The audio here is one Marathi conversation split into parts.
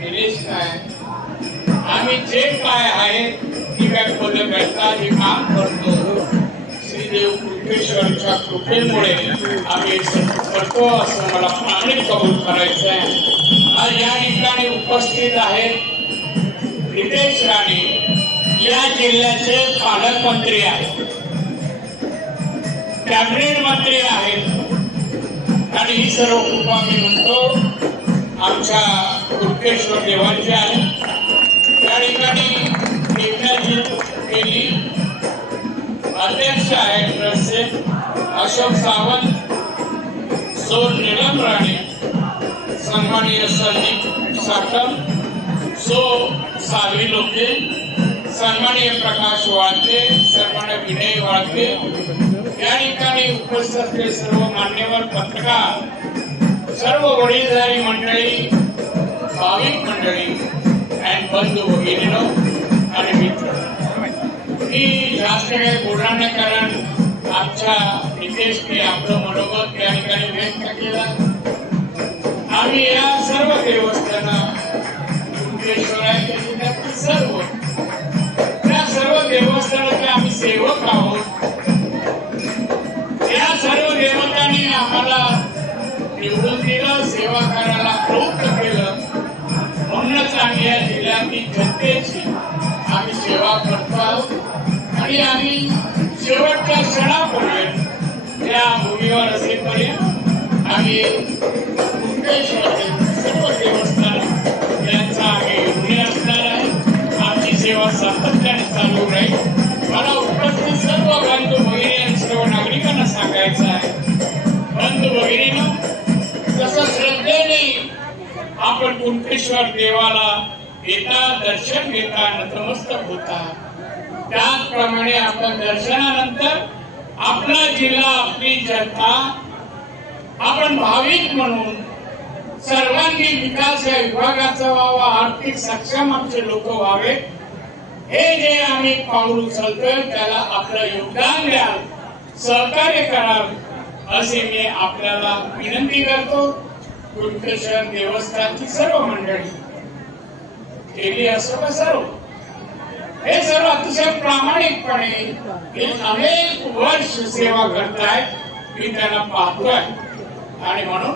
निलेश काय आम्ही जे काय आहे ती काय पदं करता हे काम करतो. श्रीदेव कृपेश्वरच्या कृपेमुळे आम्ही करतो असं मला प्रामाणिक कबूल करायचं आहे आज या ठिकाणी उपस्थित आहेत रितेश राणे. या जिल्ह्याचे पालकमंत्री आहेत. कॅबिनेट मंत्री आहेत. आणि ही सर्व कृपा मी म्हणतो. आमच्या कुर्केश्वर देवांची आहे. त्या ठिकाणी एकनाथजी केली अध्यक्ष आहेत ट्रस्टचे अशोक सावंत सो निलम राणे सन्माननीय संदीप साटम सो सावी लोके सन्माननीय प्रकाश वाळके सन्मान्य विनय वाळके. या ठिकाणी उपस्थित सर्व मान्यवर पत्रकार सर्व वडीलधारी मंडळी भाविक मंडळी आणि बंधू भगिनीनो आणि मित्र. मी जास्त काही बोलणार नाही कारण आमच्या नितेशने आपलं मनोगत त्या ठिकाणी व्यक्त केलं. आम्ही या सर्व देवस्थाना कुंकेश्वर सर्व. त्या सर्व देवस्थानाचे आम्ही सेवक आहोत. या सर्व देवतांनी आम्हाला निवडून दिलं सेवा करायला प्रवृत्त केलं. आम्ही शेवटच्या क्षणापर्यंत या भूमीवर असेपर्यंत आम्ही कुंडेश्वरातील सर्व देवस्थान यांचा आम्ही ऋणी असणार आहे. आमची सेवा सातत्याने चालू राहील. मला उपस्थित सर्व बंधू भगिनी आणि सर्व नागरिकांना सांगायचं आहे. बंधू भगिनीनं तसं श्रद्धेने आपण कुंटेश्वर देवाला घेता दर्शन घेता नतमस्तक होता त्याचप्रमाणे आपण दर्शनानंतर आपला जिल्हा आपली जनता आपण भाविक म्हणून सर्वांनी विकास या विभागाचा व्हावा आर्थिक सक्षम आमचे लोक व्हावे. हे जे आम्ही पाऊल उचलतोय त्याला आपलं योगदान द्याल सहकार्य कराल असे मी आपल्याला विनंती करतो. कुंकेश्वर देवस्थानची सर्व मंडळी. केली असं का सर्व हे सर्व अतिशय प्रामाणिकपणे अनेक वर्ष सेवा करतायत मी त्यांना पाहतोय. आणि म्हणून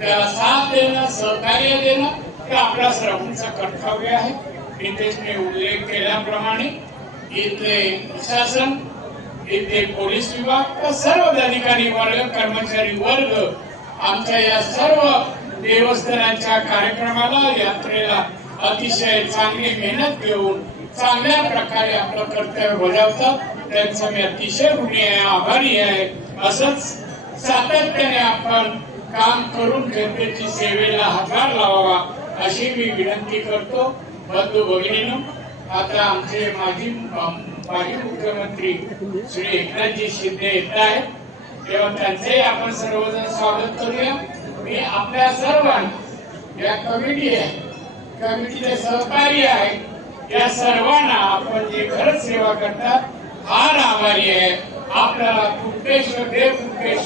त्याला साथ देणं सहकार्य देणं हे आपल्या सर्वांचं कर्तव्य आहे. नितेशने उल्लेख केल्याप्रमाणे इथले प्रशासन इथले पोलीस विभाग व सर्व अधिकारी वर्ग कर्मचारी वर्ग आमच्या या सर्व देवस्थानाच्या कार्यक्रमाला यात्रेला अतिशय चांगली मेहनत घेऊन चांगल्या प्रकारे आपलं कर्तव्य बजावतात त्यांचं मी अतिशय ऋणी आहे आभारी आहे. असंच सातत्याने आपण काम करून जनतेची सेवेला हातभार लावावा अशी मी विनंती करतो. बंधू भगिनीनं आता आमचे माजी माजी मुख्यमंत्री श्री एकनाथजी शिंदे येत आहेत. तेव्हा त्यांचे आपण सर्वजण स्वागत करूया. मी आपल्या सर्वांना या कमिटी आहे कमिटीचे सहकारी आहे या सर्वांना आपण जे खरंच सेवा करतात फार आभारी आहे. आपल्याला कुठेश्वर देव कुठेश्वर